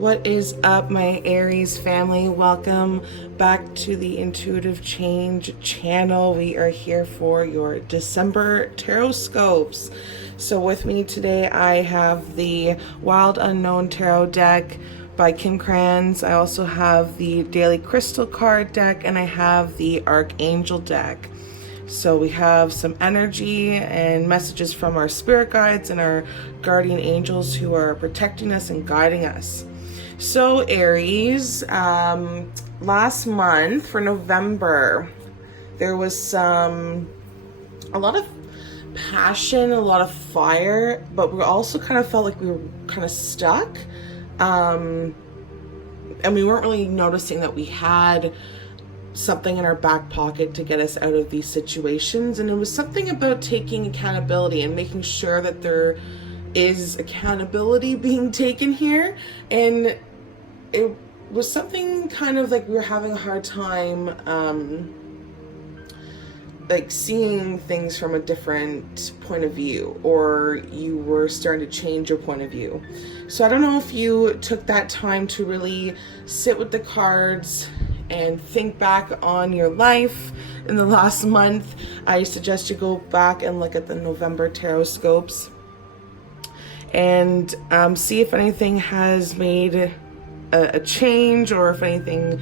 What is up, my Aries family? Welcome back to the Intuitive Change channel. We are here for your December Tarotscopes. So with me today, I have the Wild Unknown Tarot deck by Kim Kranz. I also have the Daily Crystal card deck, and I have the Archangel deck. So we have some energy and messages from our spirit guides and our guardian angels who are protecting us and guiding us. So Aries, last month for November, there was a lot of passion, a lot of fire, but we also kind of felt like we were kind of stuck. And we weren't really noticing that we had something in our back pocket to get us out of these situations. And it was something about taking accountability and making sure that there is accountability being taken here. And it was something kind of like we were having a hard time like seeing things from a different point of view, or you were starting to change your point of view. So I don't know if you took that time to really sit with the cards and think back on your life in the last month. I suggest you go back and look at the November Tarotscopes and see if anything has made a change, or if anything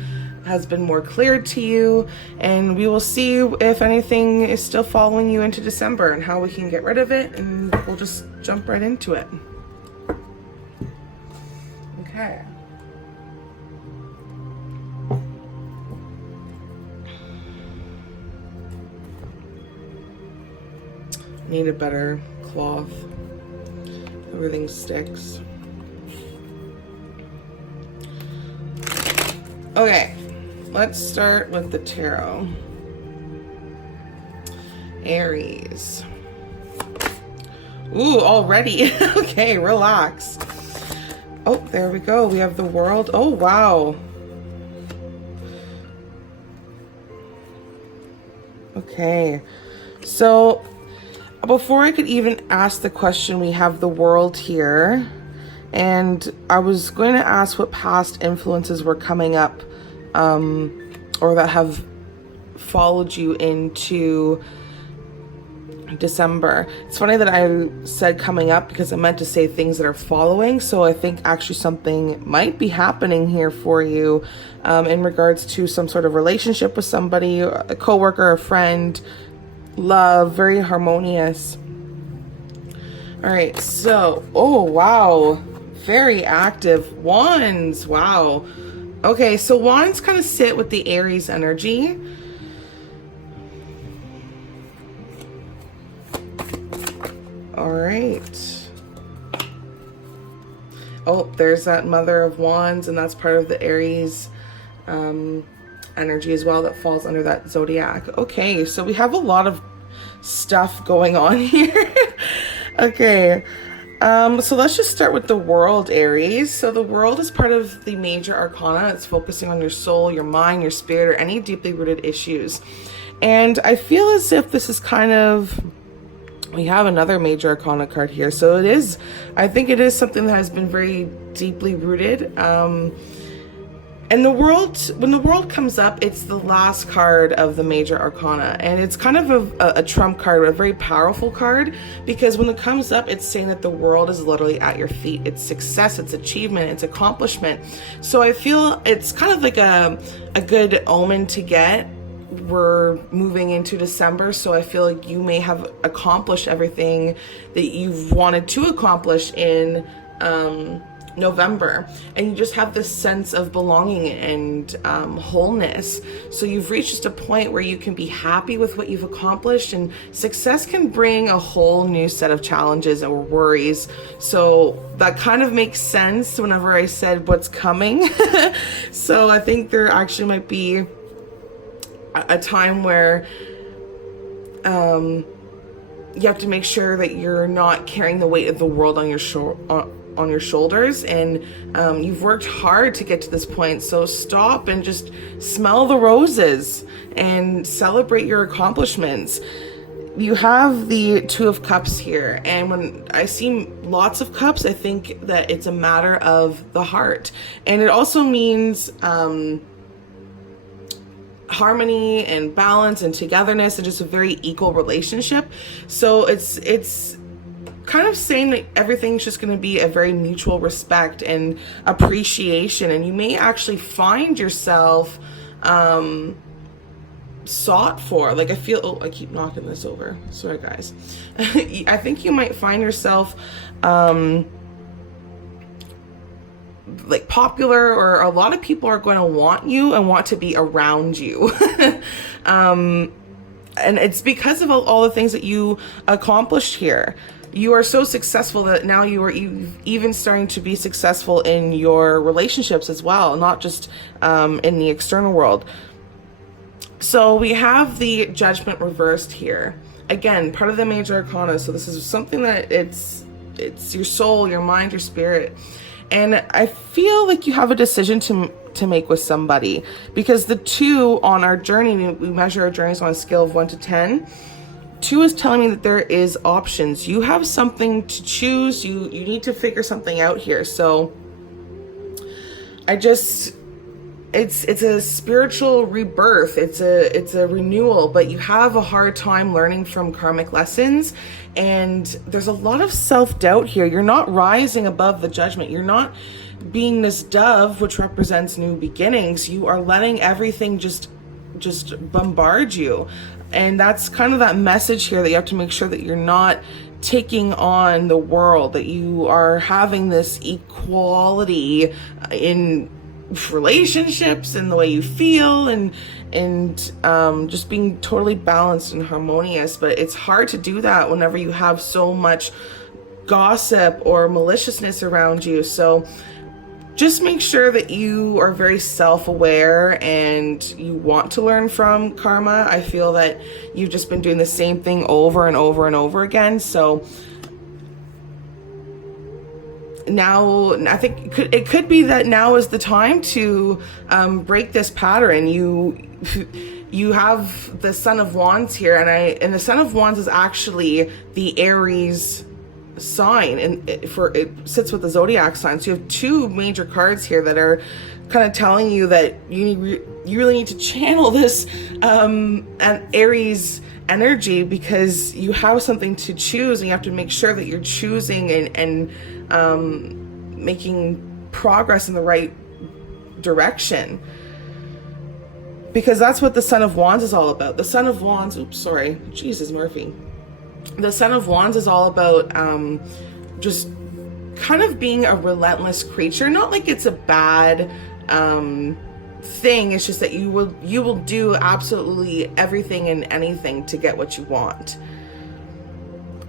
has been more clear to you, and we will see if anything is still following you into December and how we can get rid of it, and we'll just jump right into it. Okay. Need a better cloth. Everything sticks. Okay, let's start with the tarot. Aries. Ooh, already. Okay, relax. Oh, there we go. We have the World. Oh, wow. Okay, so before I could even ask the question, we have the World here. And I was going to ask what past influences were coming up, or that have followed you into December. It's funny that I said coming up because I meant to say things that are following. So I think actually something might be happening here for you in regards to some sort of relationship with somebody, a coworker, a friend, love, very harmonious. All right, so, oh, wow. Very active. Wands. Wow. Okay, so wands kind of sit with the Aries energy. All right. Oh, there's that Mother of Wands, and that's part of the Aries energy as well that falls under that zodiac. Okay, so we have a lot of stuff going on here. Okay. So let's just start with the World, Aries. So the World is part of the major arcana. It's focusing on your soul, your mind, your spirit, or any deeply rooted issues. And I feel as if this is kind of, we have another major arcana card here. So it is, I think it is something that has been very deeply rooted. And the World, when the World comes up, it's the last card of the major arcana, and it's kind of a trump card, a very powerful card, because when it comes up, it's saying that the world is literally at your feet. It's success, it's achievement, it's accomplishment. So I feel it's kind of like a good omen to get. We're moving into December, so I feel like you may have accomplished everything that you've wanted to accomplish in November, and you just have this sense of belonging and wholeness. So you've reached just a point where you can be happy with what you've accomplished, and success can bring a whole new set of challenges or worries. So that kind of makes sense whenever I said what's coming. So I think there actually might be a time where you have to make sure that you're not carrying the weight of the world on your shoulders, and you've worked hard to get to this point. So stop and just smell the roses and celebrate your accomplishments. you have the Two of Cups here, and when I see lots of cups, I think that it's a matter of the heart, and it also means harmony and balance and togetherness and just a very equal relationship. So it's kind of saying that everything's just going to be a very mutual respect and appreciation, and you may actually find yourself sought for. Like, I feel, oh, I keep knocking this over, sorry guys. I think you might find yourself like popular, or a lot of people are going to want you and want to be around you. And it's because of all the things that you accomplished here. You are so successful that now you are even starting to be successful in your relationships as well, not just in the external world. So we have the Judgment reversed here. Again, part of the major arcana. So this is something that it's your soul, your mind, your spirit. And I feel like you have a decision to make with somebody, because the 2 on our journey, we measure our journeys on a scale of 1 to 10. 2 is telling me that there is options. You have something to choose. You need to figure something out here. So it's a spiritual rebirth. It's a renewal, but you have a hard time learning from karmic lessons, and there's a lot of self-doubt here. You're not rising above the judgment. You're not being this dove, which represents new beginnings. You are letting everything just bombard you. And that's kind of that message here, that you have to make sure that you're not taking on the world, that you are having this equality in relationships and the way you feel, and just being totally balanced and harmonious. But it's hard to do that whenever you have so much gossip or maliciousness around you. So just make sure that you are very self-aware and you want to learn from karma. I feel that you've just been doing the same thing over and over and over again. So now I think it could be that now is the time to break this pattern. You have the Son of Wands here, and the Son of Wands is actually the Aries sign, and it sits with the zodiac sign. So you have 2 major cards here that are kind of telling you that you really need to channel this an Aries energy, because you have something to choose, and you have to make sure that you're choosing and making progress in the right direction, because that's what the Son of Wands is all about. The Son of Wands, Jesus Murphy. The Son of Wands is all about just kind of being a relentless creature. Not like it's a bad thing. It's just that you will do absolutely everything and anything to get what you want.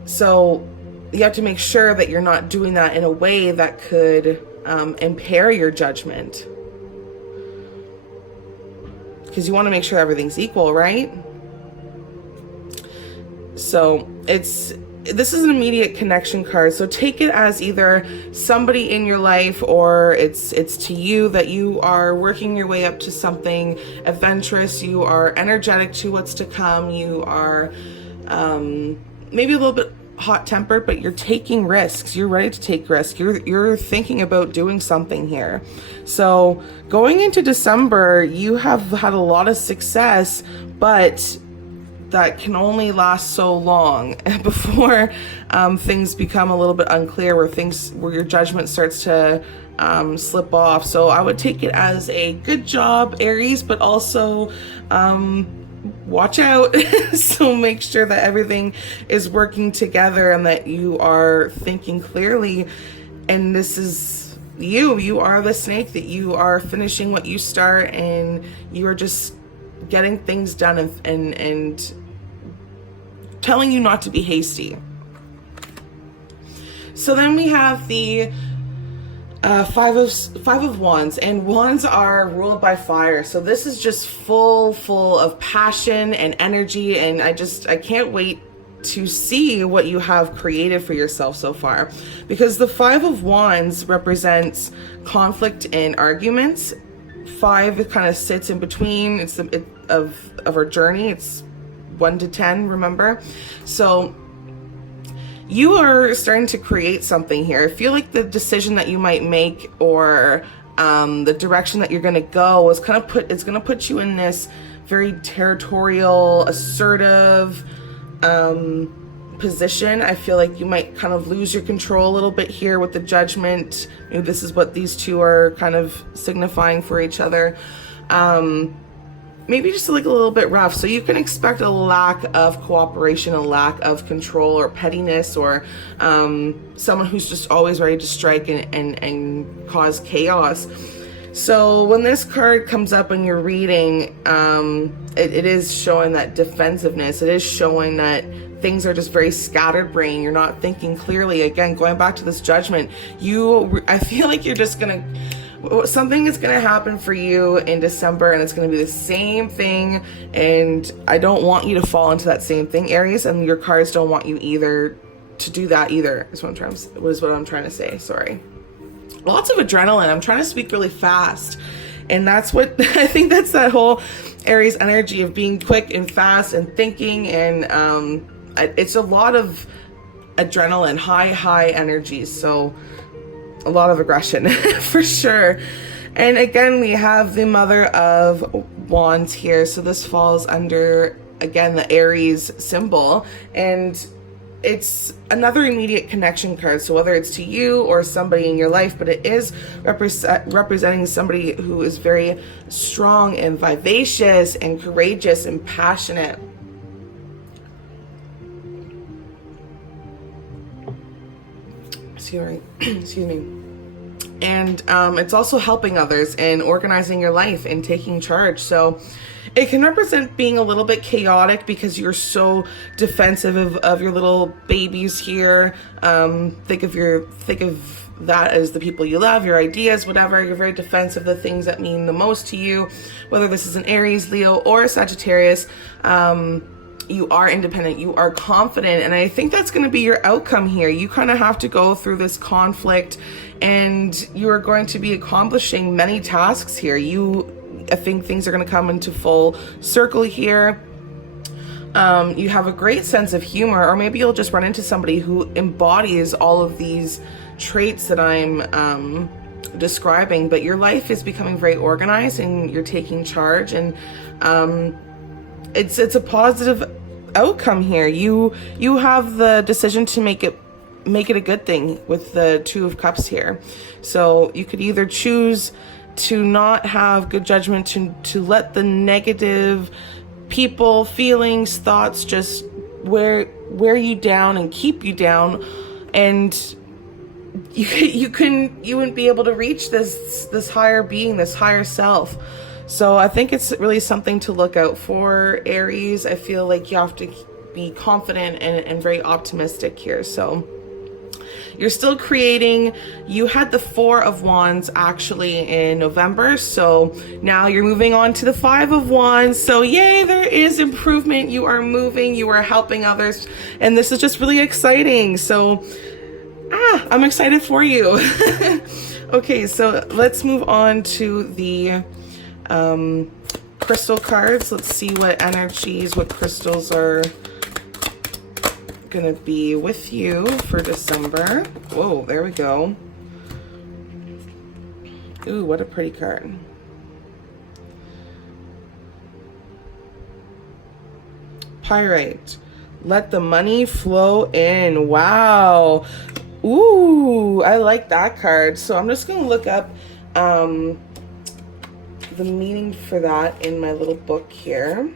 So you have to make sure that you're not doing that in a way that could impair your judgment, because you want to make sure everything's equal, right? So this is an immediate connection card. So take it as either somebody in your life, or it's to you, that you are working your way up to something adventurous. You are energetic to what's to come. You are maybe a little bit hot-tempered, but you're taking risks. You're ready to take risks. You're thinking about doing something here. So going into December, you have had a lot of success, but that can only last so long before things become a little bit unclear, where your judgment starts to slip off. So I would take it as a good job, Aries, but also watch out. So make sure that everything is working together and that you are thinking clearly. And this is you are the snake, that you are finishing what you start, and you are just getting things done and telling you not to be hasty. So then we have the five of wands, and wands are ruled by fire. So this is just full of passion and energy, and I can't wait to see what you have created for yourself so far, because the 5 of wands represents conflict and arguments. 5, it kind of sits in between. It's of our journey. It's 1 to 10, remember? So you are starting to create something here. I feel like the decision that you might make, or the direction that you're going to go, is going to put you in this very territorial, assertive position. I feel like you might kind of lose your control a little bit here with the Judgment. Maybe this is what these two are kind of signifying for each other. Maybe just like a little bit rough. So you can expect a lack of cooperation, a lack of control, or pettiness, or someone who's just always ready to strike and cause chaos. So when this card comes up in your reading, it is showing that defensiveness. It is showing that things are just very scattered brain. You're not thinking clearly. Again, going back to this Judgment, I feel like you're just something is going to happen for you in December, and it's going to be the same thing. And I don't want you to fall into that same thing, Aries, and your cards don't want you to do that either, is what I'm trying to say. Sorry. Lots of adrenaline. I'm trying to speak really fast. And that's what I think, that's that whole Aries energy of being quick and fast and thinking. And it's a lot of adrenaline, high energies. So a lot of aggression for sure. And again, we have the Mother of Wands here. So this falls under, again, the Aries symbol. And it's another immediate connection card. So whether it's to you or somebody in your life, but it is representing somebody who is very strong and vivacious and courageous and passionate. Excuse me. And it's also helping others and organizing your life and taking charge. So it can represent being a little bit chaotic because you're so defensive of your little babies here. Think of that as the people you love, your ideas, whatever. You're very defensive of the things that mean the most to you, whether this is an Aries, Leo, or a Sagittarius. You are independent, you are confident, and I think that's going to be your outcome here. You kind of have to go through this conflict, and you are going to be accomplishing many tasks here. I think things are going to come into full circle here. You have a great sense of humor, or maybe you'll just run into somebody who embodies all of these traits that I'm describing, but your life is becoming very organized and you're taking charge, and it's a positive outcome here. You have the decision to make it a good thing with the Two of Cups here. So you could either choose to not have good judgment, to let the negative people, feelings, thoughts just wear you down and keep you down, and you wouldn't be able to reach this higher being, this higher self. So I think it's really something to look out for, Aries. I feel like you have to be confident and very optimistic here. So you're still creating. You had the Four of Wands actually in November. So now you're moving on to the Five of Wands. So yay, there is improvement. You are moving, you are helping others. And this is just really exciting. So I'm excited for you. Okay, so let's move on to the crystal cards. Let's see what energies, what crystals are gonna be with you for December. Whoa, there we go. Ooh, what a pretty card. Pyrite. Let the money flow in. Wow. Ooh, I like that card. So I'm just gonna look up the meaning for that in my little book here.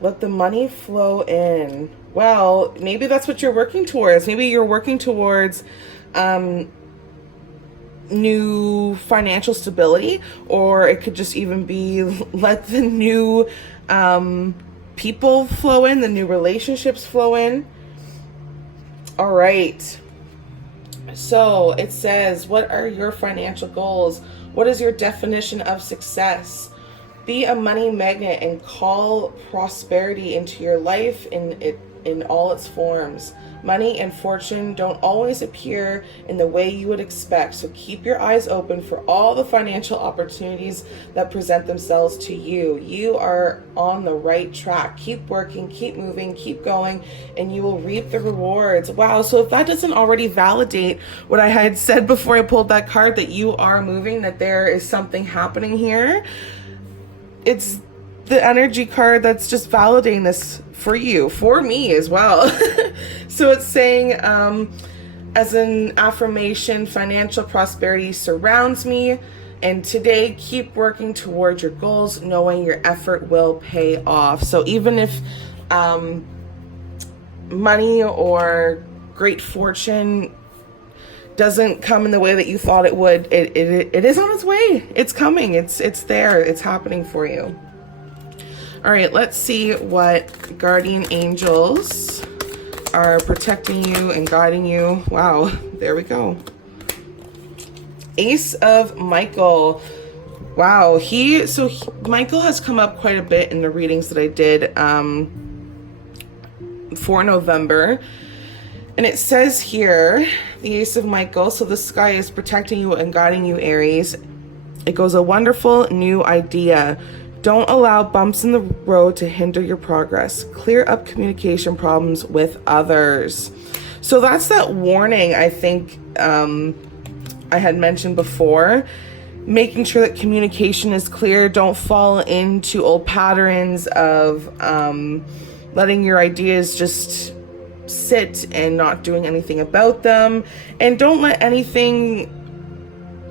Let the money flow in. Well, maybe that's what you're working towards. Maybe you're working towards new financial stability, or it could just even be let the new people flow in, the new relationships flow in. All right. So it says, what are your financial goals? What is your definition of success? Be a money magnet and call prosperity into your life, and in all its forms. Money and fortune don't always appear in the way you would expect, so keep your eyes open for all the financial opportunities that present themselves to you. You are on the right track. Keep working, keep moving, keep going, and you will reap the rewards. Wow, so if that doesn't already validate what I had said before I pulled that card, that you are moving, that there is something happening here, it's the energy card that's just validating this for you, for me as well. So it's saying, as an affirmation, financial prosperity surrounds me, and today keep working towards your goals, knowing your effort will pay off. So even if money or great fortune doesn't come in the way that you thought it would, it is on its way. It's coming. It's there. It's happening for you. All right, let's see what guardian angels are protecting you and guiding you. Wow, there we go. Ace of Michael. Wow, Michael has come up quite a bit in the readings that I did for November. And it says here, the Ace of Michael, so the sky is protecting you and guiding you, Aries. It goes, a wonderful new idea. Don't allow bumps in the road to hinder your progress. Clear up communication problems with others. So that's that warning I think I had mentioned before. Making sure that communication is clear. Don't fall into old patterns of letting your ideas just sit and not doing anything about them. And don't let anything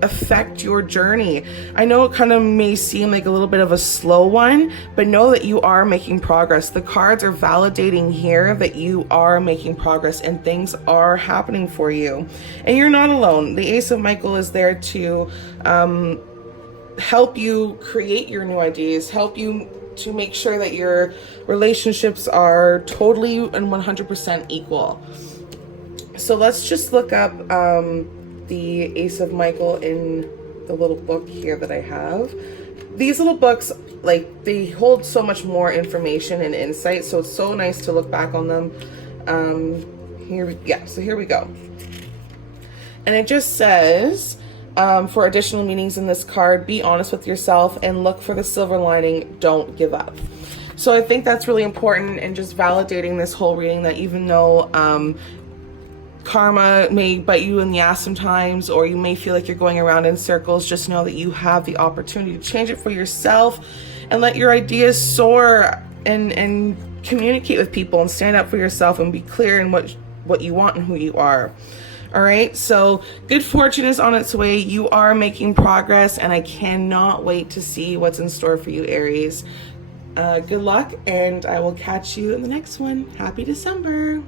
affect your journey. I know it kind of may seem like a little bit of a slow one, but know that you are making progress. The cards are validating here that you are making progress and things are happening for you. And you're not alone. The Ace of Michael is there to help you create your new ideas, help you to make sure that your relationships are totally and 100% equal. So let's just look up the Ace of Michael in the little book here that I have. These little books, like, they hold so much more information and insight, so it's so nice to look back on them. So here we go. And it just says, for additional meanings in this card, be honest with yourself and look for the silver lining. Don't give up. So I think that's really important, and just validating this whole reading, that even though karma may bite you in the ass sometimes, or you may feel like you're going around in circles, just know that you have the opportunity to change it for yourself and let your ideas soar, and communicate with people and stand up for yourself and be clear in what you want and who you are. All right, so good fortune is on its way. You are making progress, and I cannot wait to see what's in store for you, Aries. Good luck, and I will catch you in the next one. Happy December.